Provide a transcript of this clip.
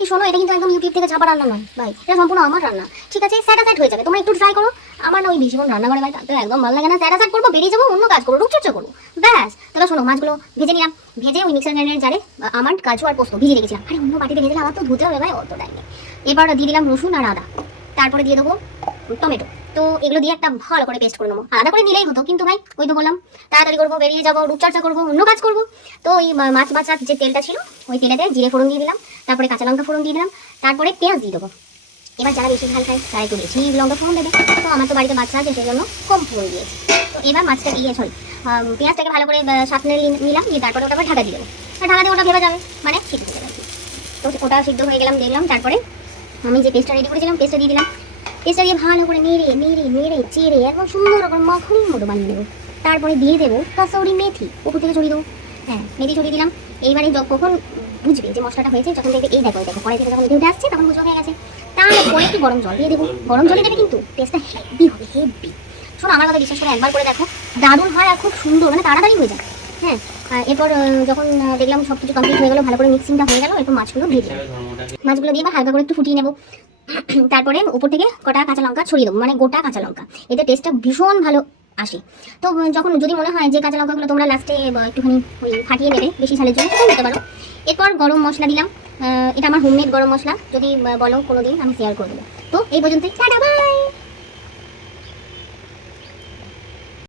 এই শোনো, এটা কিন্তু একদম ইউটিউব থেকে ছাপা রান্না নয় ভাই, এটা সম্পূর্ণ আমার রান্না। ঠিক আছে, স্যাটাসাইড হয়ে যাবে, তোমরা একটু ট্রাই করো। আমার না ওই ভীষণ রান্নাঘরে ভাই তাতে একদম ভালো লাগে না। স্যাটাসাইড করবো, বেরিয়ে যাবো, অন্য কাজ করবো, রূপচর্চা করবো, ব্যাস। তাহলে শোনো, মাছগুলো ভেজে নিলাম। ভেজে ওই মিক্সার গ্রাইন্ডারের জারে আমার কাজু আর পোস্ত ভিজিয়ে রেখেছিলাম। আরে অন্য বাটিতে ভেজে আমার তো ধুতে হবে ভাই, অত টাইম নেই। এবার দিয়ে দিলাম রসুন আর আদা, তারপরে দিয়ে দেবো টমেটো। তো এগুলো দিয়ে একটা ভালো করে পেস্ট করে নেবো। আলাদা করে নিলেই হতো, কিন্তু ভাই ওই তো বললাম তাড়াতাড়ি করবো, বেরিয়ে যাবো, রূপচর্চা করবো, অন্য কাজ করবো। তো ওই মাছ বাছার যে তেলটা ছিল ওই তেলেতে জিরে ফোড়ন দিয়ে দিলাম, তারপরে কাঁচা লঙ্কা ফোড়ন দিয়ে দিলাম, তারপরে পেঁয়াজ দিয়ে দেবো। এবার যারা বেশি ঝাল খায় তারা একটু বেশি লঙ্কা ফোড়ন দেবে। তো আমার তো বাড়িতে বাচ্চা আছে সেই জন্য কম ফোড়ন দিয়েছি। তো এবার মাছটা দিয়ে পেঁয়াজটাকে ভালো করে সাঁতলে নিলাম, দিয়ে তারপরে ওটা আবার ঢাকা দিয়ে দেবো। আর ঢাকা দিয়ে ওটা ভেবে যাবে, মানে সিদ্ধ হয়ে যাবে। তো ওটা সিদ্ধ হয়ে গেলাম, দেখলাম। তারপরে আমি যে পেস্টটা রেডি করেছিলাম পেস্টটা দিয়ে দিলাম। পেস্টটা দিয়ে ভালো করে নেড়ে নেড়ে নেড়ে চেড়ে একদম সুন্দর করে মাখনের মতো বানিয়ে নেবো। তারপরে দিয়ে দেবো কাসৌরি মেথি, উপর থেকে ছড়িয়ে দেবো। হ্যাঁ, মেথি ছড়িয়ে দিলাম। এইবারে কখন বুঝবে যে মশলাটা হয়েছে, যখন দেখবে এই দেখো দেখো কড়াই থেকে যখন উঠে আসছে তখন বুঝে হয়ে গেছে। তারপরে একটু গরম জল দিয়ে দেবো। গরম জলে দেবে কিন্তু টেস্টটা হেভি হবে, হেভি। শোনো, আমার কথা বিশ্বাস করে একবার করে দেখো, দারুণ হয় আর খুব সুন্দর, মানে তাড়াতাড়ি হয়ে যায়। হ্যাঁ, এরপর যখন দেখলাম সব কিছু কমপ্লিট হয়ে গেলো, ভালো করে মিক্সিংটা হয়ে গেল, এরপর মাছগুলো দিয়ে দিলাম। মাছগুলো দিয়ে এবার হালকা করে একটু ফুটিয়ে নেবো। তারপরে উপর থেকে কটা কাঁচা লঙ্কা ছড়িয়ে দেবো, মানে গোটা কাঁচা লঙ্কা, এতে টেস্টটা ভীষণ ভালো আসে। তো যখন যদি মনে হয় যে কাঁচা লঙ্কাগুলো তোমরা লাস্টে একটুখানি ওই ফাটিয়ে নেবে বেশি ঝালের জন্য, সেটাও নিতে পারো। এরপর গরম মশলা দিলাম। এটা আমার হোমমেড গরম মশলা, যদি বলো কোনো দিন আমি শেয়ার করে দেবো। তো এই পর্যন্তই, টাটা বাই।